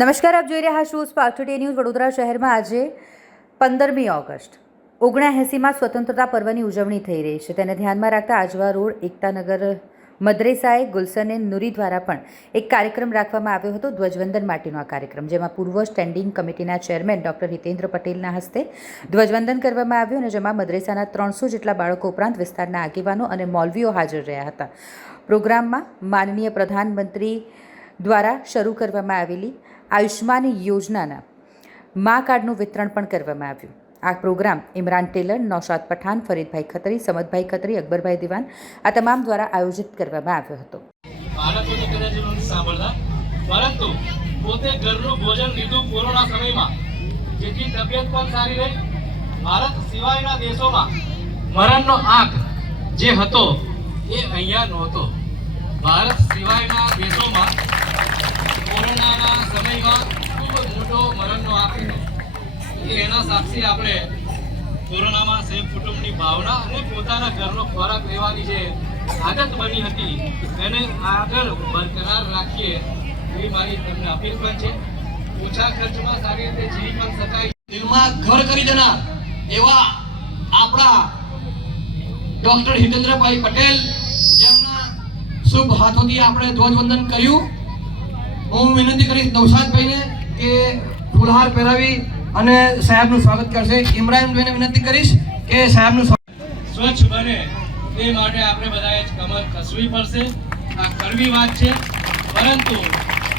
નમસ્કાર, આપ જોઈ રહ્યા છો સ્પાર્ક ટુડે ન્યૂઝ. વડોદરા શહેરમાં આજે 15મી ઓગસ્ટ 79માં સ્વતંત્રતા પર્વની ઉજવણી થઈ રહી છે. તેને ધ્યાનમાં રાખતા આજવા રોડ એકતાનગર મદ્રેસાએ ગુલશને નુરી દ્વારા પણ એક કાર્યક્રમ રાખવામાં આવ્યો હતો, ધ્વજવંદન માટેનો આ કાર્યક્રમ, જેમાં પૂર્વ સ્ટેન્ડિંગ કમિટીના ચેરમેન ડૉક્ટર હિતેન્દ્ર પટેલના હસ્તે ધ્વજવંદન કરવામાં આવ્યું અને જેમાં મદ્રેસાના 300 જેટલા બાળકો ઉપરાંત વિસ્તારના આગેવાનો અને મૌલવીઓ હાજર રહ્યા હતા. પ્રોગ્રામમાં માનનીય પ્રધાનમંત્રી દ્વારા શરૂ કરવામાં આવેલી આયુષ્માન યોજનાના મા કાર્ડનું વિતરણ પણ કરવામાં આવ્યું. આ પ્રોગ્રામ ઇમરાન ટેલર, નૌશાદ પઠાણ, ફરીદભાઈ ખત્રી, સમદભાઈ ખત્રી, અકબરભાઈ દિવાન આ તમામ દ્વારા આયોજિત કરવામાં આવ્યો હતો. બાળકોને કદાચ નથી સાંભળતા, પરંતુ પોતે ઘરનું ભોજન લીધું કોરોના સમયમાં, જેથી તબિયત પણ સારી રહી. ભારત સિવાયના દેશોમાં મરણનો આંક જે હતો એ અહીંયા નહોતો. ભારત સિવાયના દેશોમાં કોરોનાના સમયમાં ખૂબ મોટો મરણનો આંક હતો. એના સાક્ષી આપણે કોરોનામાં સેફ કુટુંબની ભાવના અને પોતાના ઘરનો ખોરાક લેવાની જે આદત બની હતી એને આગળ બરકરાર રાખીએ એવી મારી તમને અપીલ પણ છે. ઓછા ખર્ચમાં સારી રીતે જીવી પણ શકાય. દિલમાં ઘર કરી દેનાર એવા આપણા ડોક્ટર હિતેન્દ્રભાઈ પટેલ, જેમના શુભ હાથોથી આપણે ધ્વજવંદન કર્યું. હું વિનંતી કરીશ નૌશાદભાઈને કે ફૂલહાર પહેરાવી અને સાહેબનું સ્વાગત કરશે. ઇમરાનભાઈને વિનંતી કરીશ કે સાહેબનું સ્વચ્છ બને એ માટે આપણે બધાએ જ કમર કસવી પડશે. આ કડવી વાત છે, પરંતુ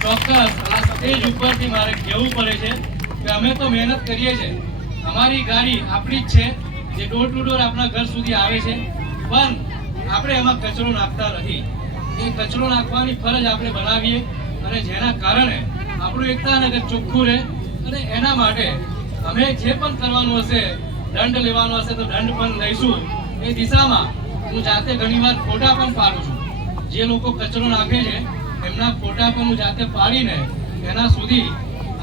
ચોક્કસ આ સ્ટેજ ઉપરથી મારે કહેવું પડે છે કે અમે તો મહેનત કરીએ છીએ. અમારી ગાડી આપણી જ છે, જે ડોર ટુ ડોર આપણા ઘર સુધી આવે છે, પણ આપણે એમાં કચરો નાખતા નથી. એ કચરો નાખવાની ફરજ આપણે બનાવીએ અને જેના કારણે આપણું એકતાનગર ચોખ્ખું રહે. અને એના માટે અમે જે પણ કરવાનું હશે, દંડ લેવાનો હશે તો દંડ પણ લઈશું. એ દિશામાં હું જાતે ઘણીવાર ફોટા પણ પાડું છું. જે લોકો કચરો નાખે છે એમના ફોટા પણ હું જાતે પાડીને એના સુધી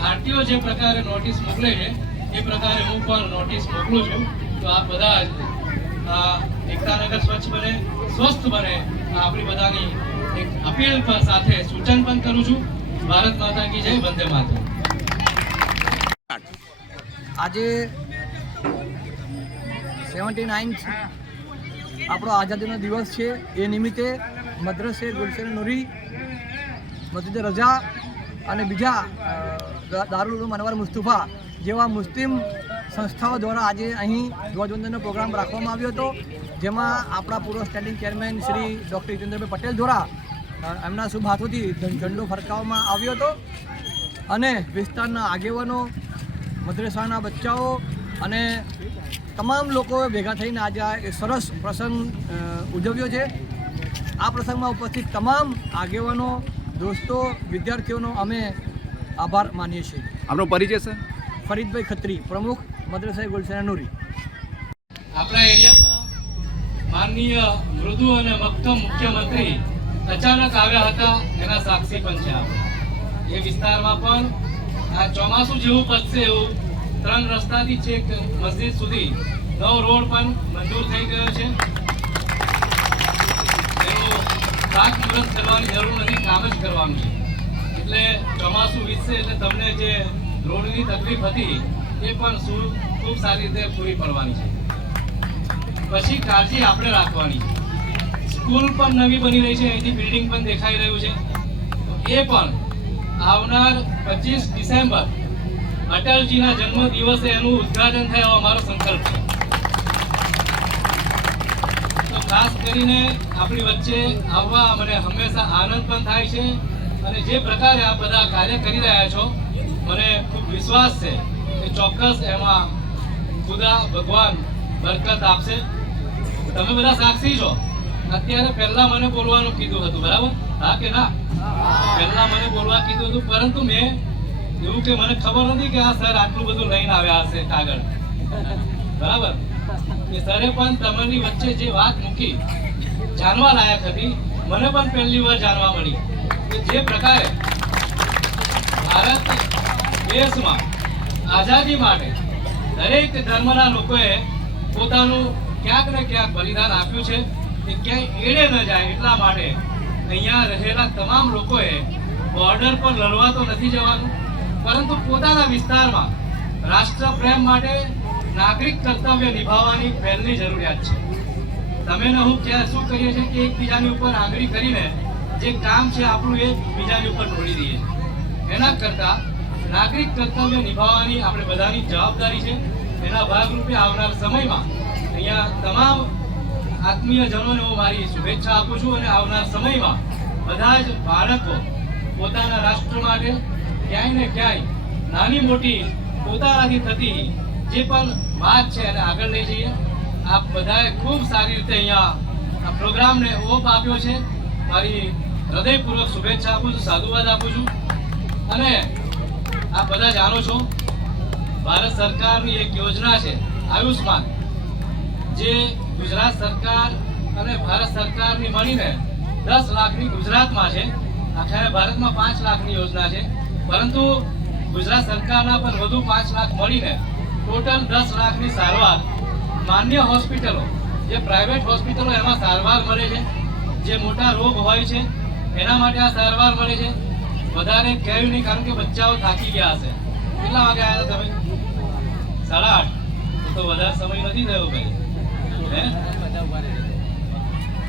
આરટીઓ જે પ્રકારે નોટિસ મોકલે છે એ પ્રકારે હું પણ નોટિસ મોકલું છું. તો આ બધા એકતાનગર સ્વચ્છ બને, સ્વસ્થ બને, આપણી બધાની એક અપીલ પણ સાથે સૂચન પણ કરું છું. ભારત માતા કી જય, વંદે માતરમ. આજે 79 આપણો આઝાદીનો દિવસ છે. એ નિમિત્તે મદ્રસે ગુલશન નુરી, મસ્જિદ રજા અને બીજા દારુલ ઉલૂમ અનવર મુસ્તફા જેવા મુસ્લિમ સંસ્થાઓ દ્વારા આજે અહીં ધ્વજવંદનનો પ્રોગ્રામ રાખવામાં આવ્યો હતો, જેમાં આપણા પૂર્વ standing chairman Shri doctor હિતેન્દ્રભાઈ Patel દ્વારા એમના શુભ હાથોથી ઝંડો ફરકાવવામાં આવ્યો હતો અને વિસ્તારના આગેવાનો, મદ્રેસાના બચ્ચાઓ અને તમામ લોકો ભેગા થઈને આજે આ સરસ પ્રસંગ ઉજવ્યો છે. આ પ્રસંગમાં ઉપસ્થિત તમામ આગેવાનો, દોસ્તો, વિદ્યાર્થીઓનો અમે આભાર માનીએ છીએ. આપનો પરિચય સર? ફરીદભાઈ ખત્રી, પ્રમુખ મદ્રેસા ગુલશન નુરી. આપણા એરિયામાં માનનીય મૃદુ અને મક્કમ મુખ્યમંત્રી અચાનક આવ્યા હતા, એના સાક્ષી પણ છે આપણે. એ વિસ્તારમાં પણ આ ચોમાસું જેવું પતશે એવું 3 રસ્તાથી છેક મસ્જિદ સુધી નવો રોડ પણ મંજૂર થઈ ગયો છે. એનું ખાતમુહૂર્ત કરવાની જરૂર નથી, કામ જ કરવાનું છે. એટલે ચોમાસું વીતશે એટલે તમને જે રોડની તકલીફ હતી એ પણ ખૂબ સારી રીતે પૂરી પડવાની છે. પછી કાળજી આપણે રાખવાની છે. સ્કૂલ પણ નવી બની રહી છે, અહીંથી બિલ્ડિંગ પણ દેખાઈ રહ્યું છે. એ પણ આવનાર 25 ડિસેમ્બર અટલજીના જન્મ દિવસે એનું ઉદ્ઘાટન થાય એવો અમારો સંકલ્પ છે. તો ખાસ કરીને આપણી વચ્ચે આવવા મને હંમેશા આનંદ પણ થાય છે અને જે પ્રકારે આ બધા કાર્ય કરી રહ્યા છો મને ખૂબ વિશ્વાસ છે કે ચોક્કસ એમાં ખુદા ભગવાન બરકત આપશે. તમે બધા સાક્ષી છો. અત્યારે પહેલા મને બોલવાનું કીધું હતું, બરાબર? હા કે ના? પહેલા મને બોલવા કીધું હતું, પરંતુ મેં એવું કે મને ખબર નથી કે આ સર આટલું બધું લઈને આવ્યા હશે કાગળ, બરાબર? કે સરે પણ તમારી વચ્ચે જે વાત મૂકી જાણવા લાયક હતી. મને પણ પહેલી વાર જાણવા મળી કે જે પ્રકારે ભારત દેશમાં આઝાદી માટે દરેક ધર્મના લોકોએ પોતાનું ક્યાંક ને ક્યાંક બલિદાન આપ્યું છે. કે ક્યાંય એડે ન જાય એટલા માટે અહીંયા રહેલા તમામ લોકોએ બોર્ડર પર લડવા તો નથી જવાનું, પરંતુ પોતાના વિસ્તારમાં રાષ્ટ્ર પ્રેમ માટે નાગરિક કર્તવ્ય નિભાવવાની પહેલની જરૂરિયાત છે. તમે ને હું ક્યાં શું કરીએ છીએ કે એકબીજાની ઉપર આંગળી કરીને જે કામ છે આપણું એ બીજાની ઉપર ઢોળી દઈએ છીએ. એના કરતા નાગરિક કર્તવ્ય નિભાવવાની આપણે બધાની જવાબદારી છે. એના ભાગરૂપે આવનાર સમયમાં અહીંયા તમામ આત્મીયજનોને હું મારી શુભેચ્છા આપું છું અને આવનાર સમયમાં બધા જ બાળકો પોતાના રાષ્ટ્ર માટે ક્યાંય ને ક્યાંય નાની મોટી પોતાનાથી થતી જે પણ વાત છે એને આગળ લઈ જઈએ. આપ બધાએ ખૂબ સારી રીતે અહીંયા આ પ્રોગ્રામને ઓપ આપ્યો છે. મારી હૃદયપૂર્વક શુભેચ્છા આપું છું, સાધુવાદ આપું છું. અને આપ બધા જાણો છો ભારત સરકારની એક યોજના છે આયુષ્માન, જે ગુજરાત સરકાર અને ભારત સરકારની મળીને 10 લાખની ગુજરાતમાં છે. આખા ભારતમાં 5 લાખની યોજના છે, પરંતુ ગુજરાત સરકારના પણ વધુ 5 લાખ મળીને ટોટલ 10 લાખની સારવાર માન્ય હોસ્પિટલો, જે પ્રાઇવેટ હોસ્પિટલો એમાં સારવાર મળે છે. જે મોટા રોગ હોય છે એના માટે આ સારવાર મળે છે. વધારે કહેવું નહીં, કારણ કે બચ્ચાઓ થાકી ગયા હશે. કેટલા વાગે આવ્યા હતા તમે? 8:30. તો વધારે સમય નથી થયો ભાઈ.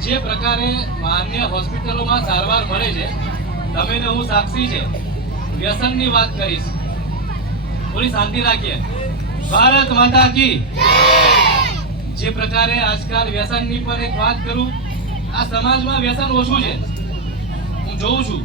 જે પ્રકારે માન્ય હોસ્પિટલોમાં સારવાર મળે છે, તમે ને હું સાક્ષી છે. વ્યસનની વાત કરીશ, થોડી શાંતિ રાખીએ. ભારત માતા કી. જે પ્રકારે આજકાલ વ્યસનની પણ એક વાત કરું, આ સમાજમાં વ્યસન ઓછું છે, હું જોઉં છું.